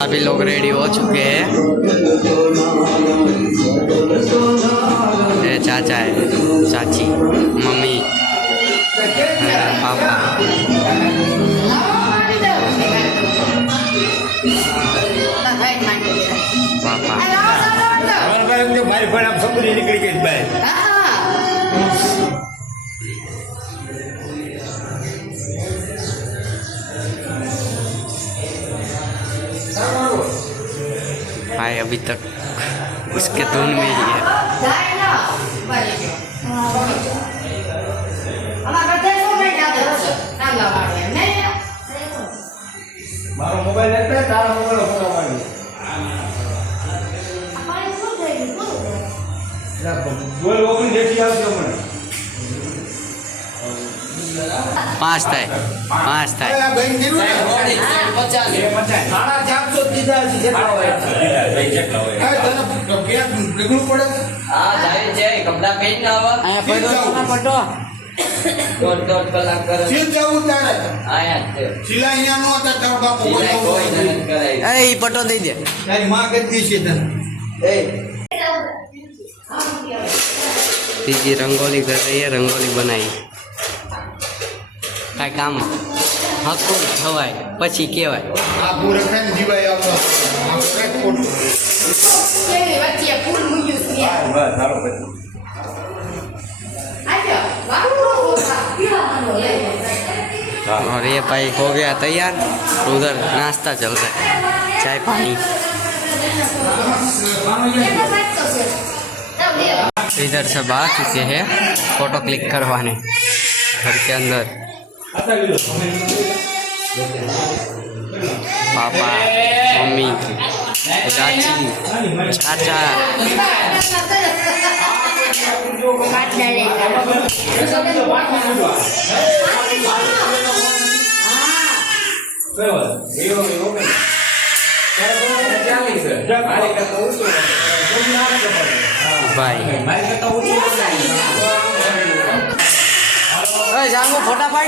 अभी लोग रेडी हो चुके हैं। ये चाचा है, चाची, मम्मी, पापा। भाई अभी तक उसके धुन में ही है। पाँच था पटो दे दे तीजी रंगोली कर रही है। रंगोली बनाई काय काम हकू हवाय पछी केवाय और ये भाई हो गया तैयार। उधर नाश्ता चल रहा है, चाय पानी। इधर सब आ चुके हैं फोटो क्लिक करवाने घर के अंदर। पापा, मम्मी, चाची, चाचा। भाई जांगो फोटा पाड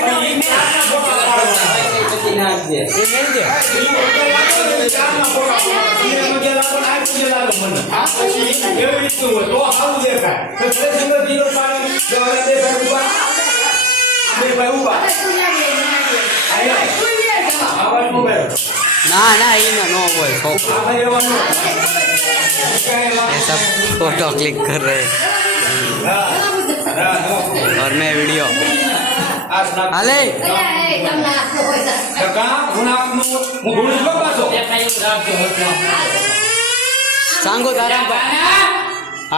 ना ना ये नो बोल ये सब फोटो क्लिक कर रहे हैं और मैं वीडियो हाले सांगो तारा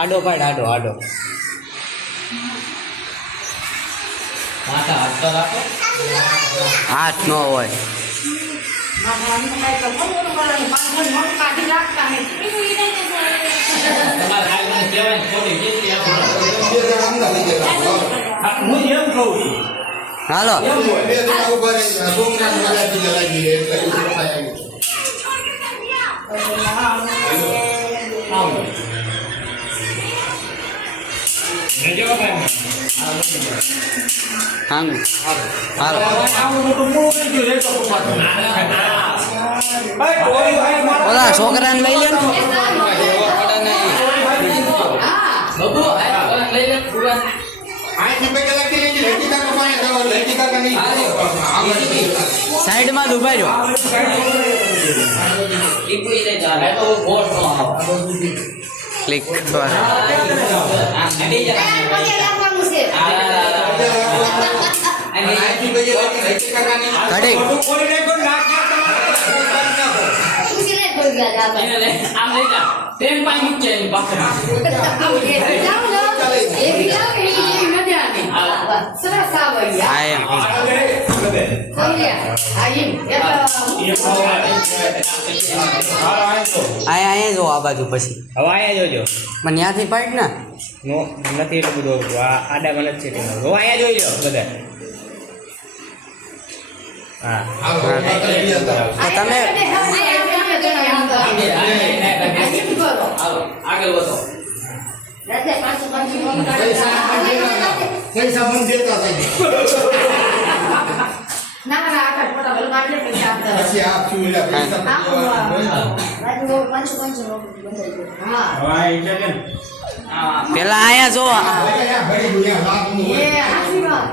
आडो पाड आडो आडो हाथ नो होय હાલો ઓલા છોકરાને લઈ લે साइड में दुबई जो क्लिक आया जो आ बाजू पछी હવે આયા જોજો મને ત્યાંથી પાડ ને નો નથી એટલું બધું આડા મને છે હવે આયા જોઈ લો બધા હા તો તમે આગળ વધો पैसा मन देता था ના ના આખા ફોટા ભલે કાઢી લે પૈસા આપતા પછી આપશું એટલે પૈસા રાજુ પંચ બંધાઈ ગયો હા હવે એટલે કેમ પેલા અહીંયા જો એ આશીર્વાદ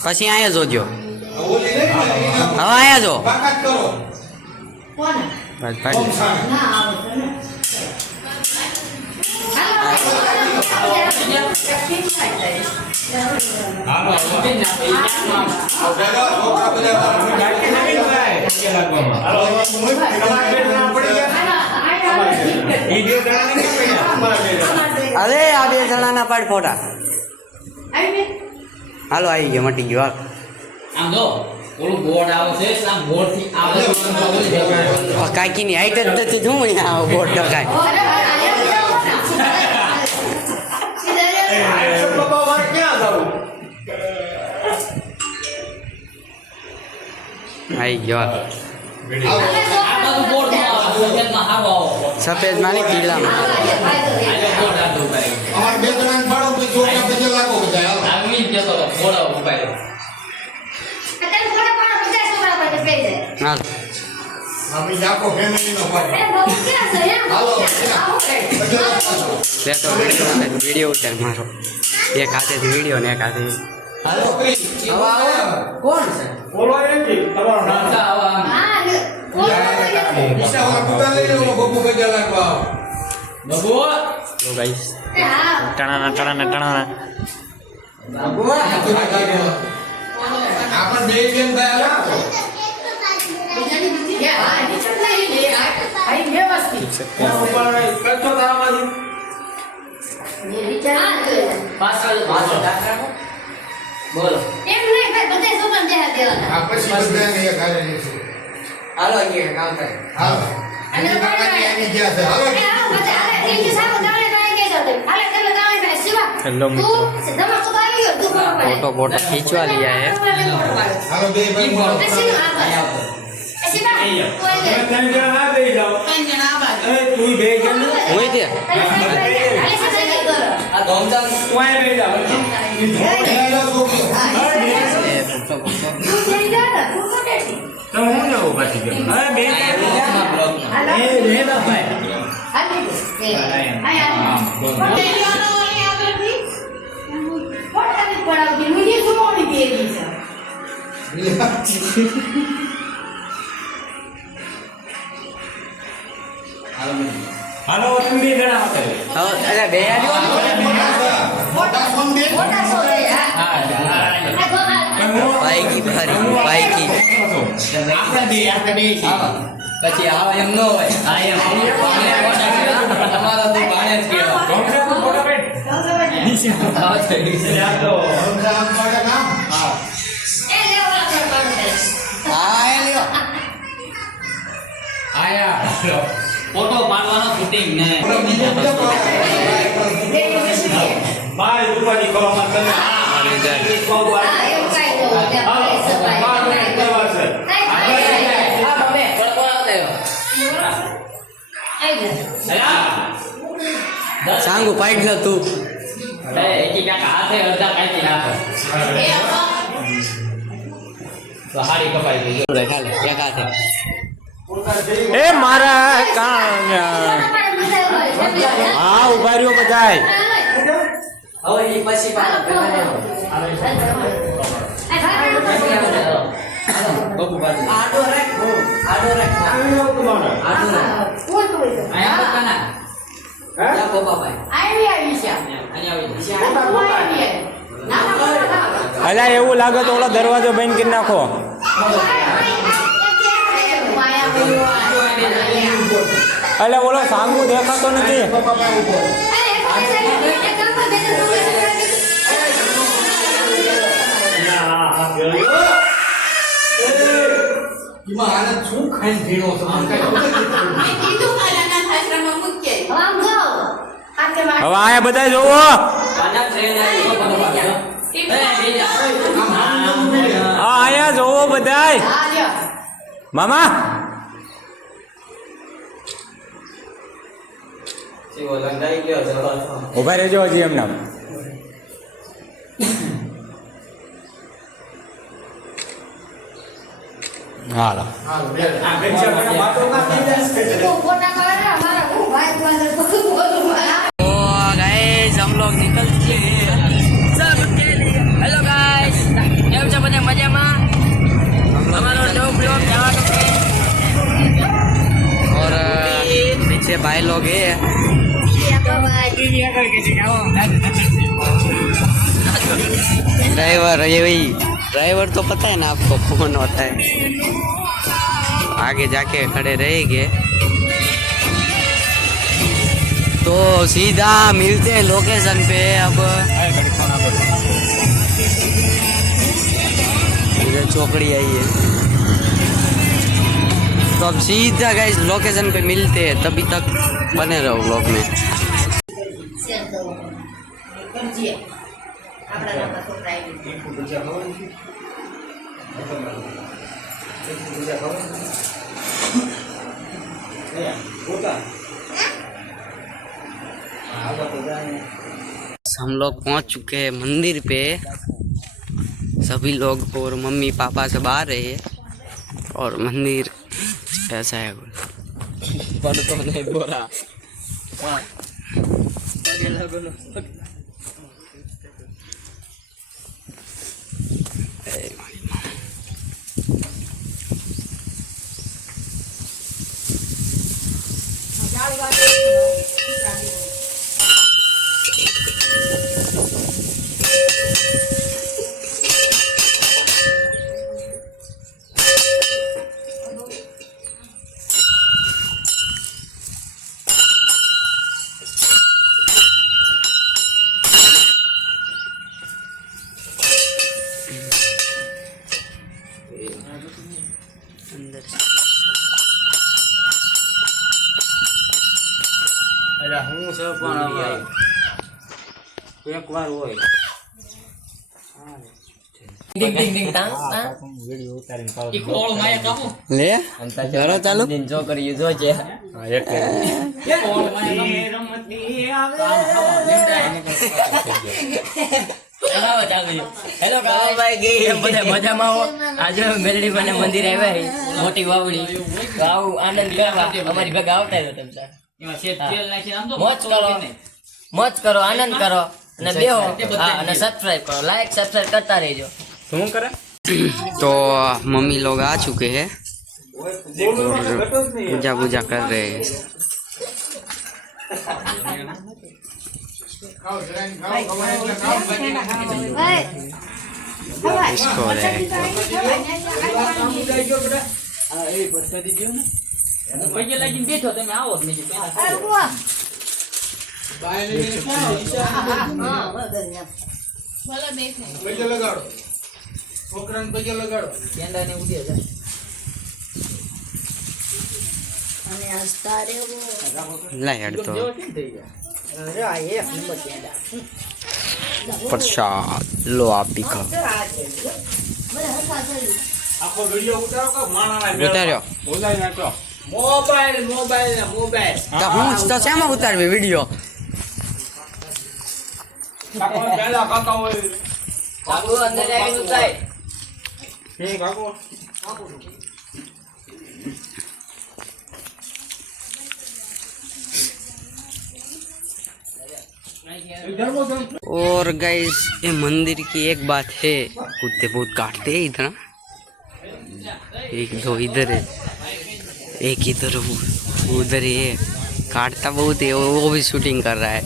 પછી અહીંયા જોજો ઓલી નહીં હવે અહીંયા જો બાકાત કરો કોણ બસ પાડી દે. ના આવે તો ને છોકરા બધા ગાડી નવી ભાઈ કે લાગવામાં હાલો તમારા બેડ ના પડી ગયા ઈ બે જણા ને કેમ પડ્યા તમારા બેડ અરે આ બે જણાના પાડ ફોટા હાલો આવી ગયો મટી ગયો હાલ. આમ જો ઓલું બોર્ડ આવે છે આમ બોર્ડ થી આવે કાકીની હાઈટ જ નથી શું અહીંયા આવો બોટ કાંઈ બાબા વાર ક્યાં જાવું આવી ગયો હાલ. આ બધું બોર્ડ માં આવે સફેદ માં હારો આવો સફેદ માં નહીં પીળામાં આ બોર્ડ આ દો ભાઈ અમાર બે જણાને પાડો તો છોકરા પછી લાગો બધા હાલો આ મી જતો બોર્ડ આવો ભાઈ હાલ અમે આખો ફેમિલી નો પાડો હાલો લે તો વિડીયો ઉતાર મારો એક હાથેથી વિડીયો ને એક હાથે હાલો પ્રી કોણ છે બોલો એમ કે તમારો નામ નાચા આવા ઈશા ઓલા ટુકા લઈ લો બબુ ગજા લાગવા બબુ તો ગાઈસ ટણાના આપણ બે બેન ભાઈ ઉપર કરતો તારામાંથી પાછળ બોલો આ પછી બધાને એક હારે લેશું હાલો અહીંયા કામ કરે હાલો અને કાકાની આવી ગયા છે હાલો ફોટો બોટો ખીંચવા લઈ આયા હાલો બે ભાઈ ત્રણ જણા ના બેહી જાઓ એ તું બેહી ગયો ને હોય તે આ ધોમચાલ તું આય બેહી જાઓ તો હું જવું પાછી ગયો અરે બે એ બે ના ભાઈ હાલો તમે બે જણા હતા અરે બે મોટા ફોન દે બાઈકી ભારી બાઈકી આપણે બે પછી આવા એમ ન હોય આ એમ તમારા તો ભાણે જ કહેવા હા થઈ ગયું તો રામ પાડે નામ હા હા એ લ્યો આયા ફોટો પાડવાનો શૂટિંગ ને બાય રૂપાની ખવામાં તમે સાંગુ પાઈટ લે તું હાથે અડધા કાઢી નાખો તો હારી કપાઈ ગઈ ખાલે એક હાથે એ મારા કાન્યા હા ઉભા રહ્યો બધાય હવે એ પછી બબુ બાજુ આડો રાખ આડો રાખ આયા પકાના જા પોપા ભાઈ અહીંયા આવી અલા એવું લાગે તો ઓલો દરવાજો બંધ કરી નાખો અલે ઓલો સાંગુ દેખાતો નથી એમાં આનંદ શું ખાઈને ભીણો છો મને કઈ હવે આયા બધા જોવો આના ટ્રેન આયા જોવો બધાય મામા ઉભા રહેજો હજી એમના હાલો આ બેચા બધા વાતો ના થઈ જાય तो फोटा करे ना हमारा वो भाई तुम्हारे बोलो तो गाइस हम लोग निकल चुके हैं सबके लिए हेलो गाइस કેમ છો બધા મજામાં हमारा नया ब्लॉग जवान है और पीछे भाई लोग हैं ड्राइवर ये वही ड्राइवर तो पता है ना आपको कौन होता है आगे जाके खड़े रहेंगे तो सीधा मिलते हैं लोकेशन पे अब इधर चौकड़ी आई है तो अब सीधा गाइस लोकेशन पे मिलते हैं तभी तक बने रहो व्लॉग में शेयर करो करजिए આપણા નામના છોકરા આવી બીજા ખબર છે બીજા ખબર છે પોતા हम लोग पहुंच चुके हैं मंदिर पे सभी लोग और मम्मी पापा सब आ रहे हैं और मंदिर ऐसा है પણ તો નહીં બોલા અરે હું છે પણ એક વાર હોય ડિંગ ડિંગ ડિંગ તાંગ તાંગ વિડિયો ઉતારીને પાવ ઈ કોળ માય કાપો લે કરો ચાલુ દિન જો કરી જો છે એટલે કોળ માય રમતી આવે હેલો ગાઈસ કેમ બધા મજામાં હો આજે મેલડી મને મંદિર આવ્યા છે મોટી વાવડી તો આવું આનંદ કરવા અમારી ભેગા આવતા રહ્યો તમે સાહેબ મોજ કરો આનંદ કરો અને બેહો અને સબસ્ક્રાઇબ કરો લાઈક સબસ્ક્રાઇબ કરતા રહેજો શું કરે तो मम्मी लोग आ चुके हैं पूजा पूजा कर रहे हैं इसको ले પૈસા લગાડો છોકરાને પૈસા લગાડો અને હસતા રહેવો ला यार तो प्रसाद लो आप भी खाओ બધા હસતા થઈ આખો વિડિયો ઉતારો કે માણાના ઉતાર્યો બોલાઈ નાખો તો હું તો શેમાં ઉતારવી વિડીયો કાકો પહેલા કાકા હોય આપણું અંદર આવીને થાય કાકો और गाइस ये मंदिर की एक बात है कुत्ते बहुत काटते हैं इधर एक दो इधर है एक इधर उधर है काटता बहुत है वो भी शूटिंग कर रहा है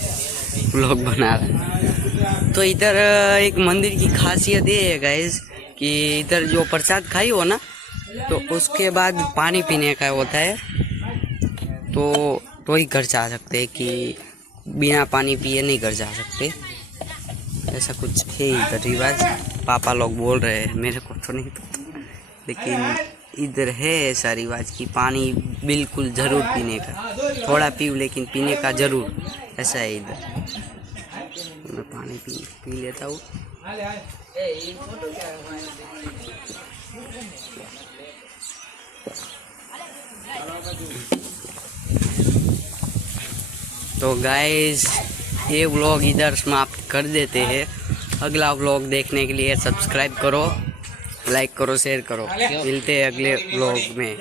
व्लॉग बना रहा है तो इधर एक मंदिर की खासियत ये है गाइस कि इधर जो प्रसाद खाई हो ना तो उसके बाद पानी पीने का होता है तो ही घर जा सकते हैं कि बिना पानी पिए नहीं घर जा सकते ऐसा कुछ है इधर रिवाज पापा लोग बोल रहे हैं मेरे को तो नहीं पता लेकिन इधर है ऐसा रिवाज कि पानी बिल्कुल ज़रूर पीने का थोड़ा पीओ लेकिन पीने का ज़रूर ऐसा है इधर मैं पानी पी लेता हूँ तो गाइस ये व्लॉग इधर समाप्त कर देते हैं अगला व्लॉग देखने के लिए सब्सक्राइब करो लाइक करो शेयर करो, मिलते हैं अगले व्लॉग में।